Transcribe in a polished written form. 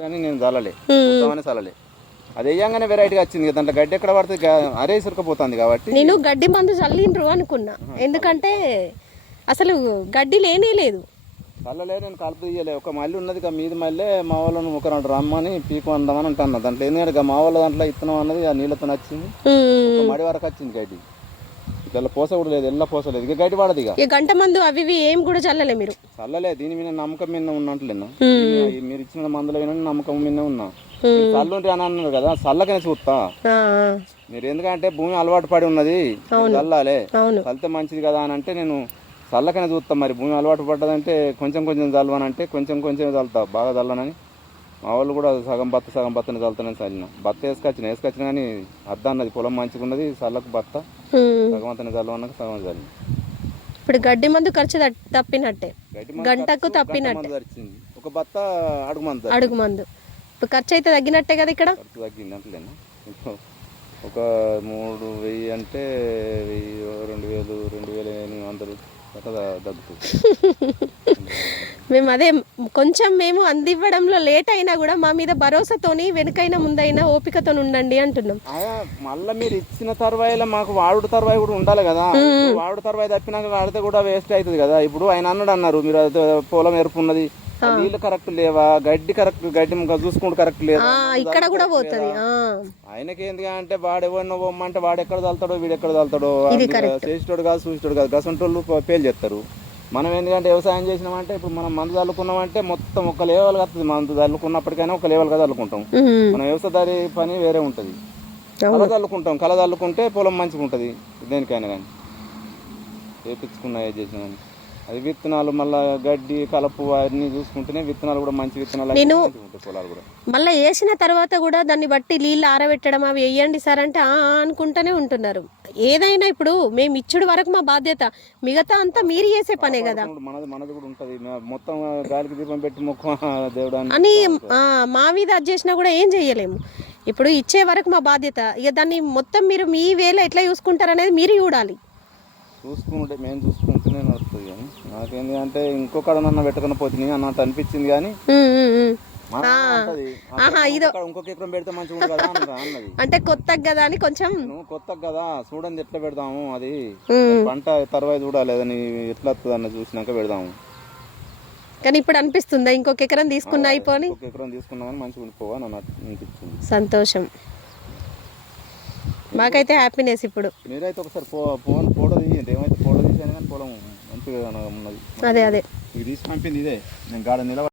కానీ నేను చల్లలే చల్లలే అది వేయంగానే వెరైటీగా వచ్చింది. దాంట్లో గడ్డి ఎక్కడ పడుతుంది అరే సురకపోతుంది కాబట్టి నేను గడ్డి మందు చల్లిండ్రు అనుకున్నా, ఎందుకంటే అసలు గడ్డి లేనే లేదు. చల్లలే, నేను కలుపు తీయలే. ఒక మళ్ళీ ఉన్నది మీద మళ్ళీ మా వాళ్ళని ఒక రెండు రమ్మని పీకు అందామని అంటున్నా. దాంట్లో ఎందుకంటే మా వాళ్ళ దాంట్లో ఇత్తనం అన్నది ఆ నీళ్ళతో వచ్చింది, మడి వరకు వచ్చింది గడ్డి. ఇలా పోస కూడా లేదు, ఎల్ల పోస లేదు, ఇక గడ్డి పడదు. ఇక గంట మందు అవి ఏం కూడా చల్లలే మీరు? చల్లలే, దీని మీద నమ్మకం మీద ఉన్నట్లేనా, మీరు ఇచ్చిన మందులో నమ్మకం మీద ఉన్నా. చల్లుంటే అని అన్నారు కదా, చల్లకనే చూస్తా. మీరు ఎందుకంటే భూమి అలవాటు పడి ఉన్నది, చల్లాలే, చల్లితే మంచిది కదా అని అంటే నేను చల్లకనే చూస్తా. మరి భూమి అలవాటు పడ్డదంటే కొంచెం కొంచెం చల్లవనంటే కొంచెం కొంచెం చల్లుతా, బాగా చల్లనని. మా వాళ్ళు కూడా సగం బత్తని చల్లుతానని చల్లిన. బత్త వేసుకొచ్చిన కానీ అద్ద అన్నది పొలం మంచిగా ఉన్నది, చల్లకు బత్త సగం అంతని చల్లవన్నాక సగం చల్లి. ఇప్పుడు గడ్డి మందు ఖర్చు తప్పినట్టే, గంటకు తప్పినట్టే. ఒక బత్త అడుగు మందు ఇప్పుడు ఖర్చు అయితే తగ్గినట్టే కదా. ఇక్కడ ఖర్చు తగ్గింది అంటలేనా, ఒక 3000 అంటే 1000, 2800 తగ్గుతుంది. మేము అదే కొంచెం మేము అందివ్వడంలో లేట్ అయినా కూడా మా మీద భరోసాతోని వెనుకైనా ముందైనా ఓపికతో ఉండండి అంటున్నాం. మళ్ళీ మీరు ఇచ్చిన తర్వాయిలో మాకు వాడు తర్వాయి కూడా ఉండాలి కదా. వాడు తర్వాయి తప్పినాక వాడితే కూడా వేస్ట్ అవుతుంది కదా. ఇప్పుడు ఆయన అన్నారు మీరు పొలం ఎరుపున్నది, నీళ్ళు కరెక్ట్ లేవా, గడ్డి చూసుకుంటూ కరెక్ట్ లేదా, ఇక్కడ కూడా పోతుంది. ఆయనకి ఎందుకంటే వాడు ఎవరినో పోమ్మంటే వాడు ఎక్కడ చల్తాడో వీడు ఎక్కడ చల్తాడో, చేసేటోడు కాదు చూసేటోడు కాదు, గసంటోళ్ళు పేలు చేస్తారు. మనం ఎందుకంటే వ్యవసాయం చేసినామంటే ఇప్పుడు మనం మందు చల్లుకున్నామంటే మొత్తం ఒక లెవెల్ వస్తుంది. మందు చల్లుకున్నప్పటికైనా ఒక లెవెల్ గా చల్లుకుంటాం. మన వ్యవసాయదారి పని వేరే ఉంటది. కళ చల్లుకుంటే పొలం మంచిగా ఉంటది. దేనికైనా కానీ వేపించుకున్నా ఏది చేసినా కానీ అది విత్తనాలు మళ్ళీ గడ్డి కలుపు అన్ని చూసుకుంటేనే విత్తనాలు కూడా మంచి విత్తనాలు పొలాలు కూడా. మళ్ళీ వేసిన తర్వాత కూడా దాన్ని బట్టి నీళ్ళు ఆరబెట్టడం అవి వేయండి సార్ అంటే అనుకుంటూనే ఉంటున్నారు. ఏదైనా ఇప్పుడు మేము ఇచ్చుడు వరకు మా బాధ్యత, మిగతా అంతా మీరు చేసే పనే కదా. మనది కూడా ఉంటది, మొత్తం గాలికి దీపం పెట్టి మొక్క దేవుడు అని మా మీద అది చేసినా కూడా ఏం చెయ్యలేము. ఇప్పుడు ఇచ్చే వరకు మా బాధ్యత. ఇక దాన్ని మొత్తం మీరు మీ వేళ ఎట్లా చూసుకుంటారు అనేది మీరు చూడాలి. మేము చూసుకుంటూనే నడుస్తుంది. కానీ నాకేంది అంటే ఇంకొకడనన్నా పెట్టకుండా పోతుంది అన్నట్టు అనిపించింది. కానీ ఇంకొక ఎకరం పెడితే మంచిగా కదా అన్నది. అంటే కొత్తగా కదా అని కొంచెం కొత్తగా కదా చూడండి ఎట్లా పెడదాము, అది పంట తర్వాత చూడాలి అని ఎట్లా వస్తుంది అన్న చూసినాక పెడదాము. కానీ ఇప్పుడు అనిపిస్తుందా ఇంకొక ఎకరం తీసుకున్నా అయిపోయి ఎకరం తీసుకున్నా కానీ మంచిగా ఉండిపోవా అనిపించింది. సంతోషం, మాకైతే హ్యాపీనెస్. ఇప్పుడు మీరైతే ఒకసారి ఫోటో తీయండి, ఏమైతే ఫోటో తీసాను కానీ పొలం మంచిగా ఉన్నది. అదే తీసి పంపింది ఇదే, నేను గాడ నిలబడి